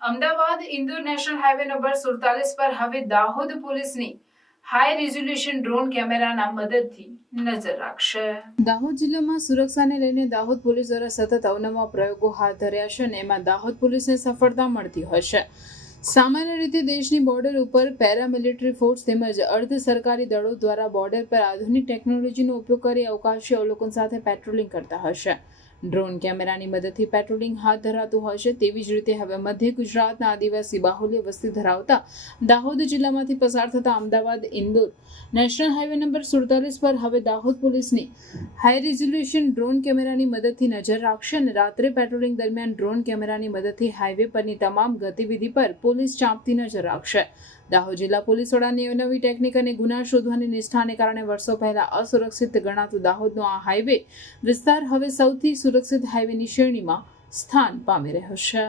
Ahmedabad Indore national highway number 47 પર હવે દાહોદ પોલીસની હાઈ રિઝોલ્યુશન ડ્રોન કેમેરાના મદદથી નજર રાખશે. દાહોદ જિલ્લામાં સુરક્ષાને લઈને દાહોદ પોલીસ દ્વારા સતત અવનવા પ્રયોગો હાથ ધર્યા છે અને એમાં દાહોદ પોલીસને સફળતા મળતી હશે. સામાન્ય રીતે દેશની બોર્ડર ઉપર પેરામિલિટરી ફોર્સ તેમજ અર્ધ સરકારી દળો દ્વારા બોર્ડર પર આધુનિક ટેકનોલોજીનો ઉપયોગ કરી અવકાશી અવલોકન સાથે પેટ્રોલિંગ કરતા હશે. ડ્રોન કેમેરાની મદદથી પેટ્રોલિંગ હાથ ધરાતું હશે. તેવી જ રીતે હવે મધ્ય ગુજરાતના આદિવાસી બાહુલ્ય વસ્તી ધરાવતા દાહોદ જિલ્લામાંથી પસાર થતા Ahmedabad Indore national highway number 47 પર હવે દાહોદ પોલીસની હાઈ રિઝોલ્યુશન ડ્રોન કેમેરાની મદદથી નજર રાખશે અને રાત્રે પેટ્રોલિંગ દરમિયાન ડ્રોન કેમેરાની મદદથી હાઈવે પરની તમામ ગતિવિધિ પર પોલીસ ચાંપતી નજર રાખશે. દાહોદ જિલ્લા પોલીસ વડાની નવી ટેકનિક અને ગુના શોધવાની નિષ્ઠાને કારણે વર્ષો પહેલા અસુરક્ષિત ગણાતું દાહોદનો આ હાઈવે વિસ્તાર હવે સૌથી સુરક્ષિત હાઈવેની શ્રેણીમાં સ્થાન પામી રહ્યો છે.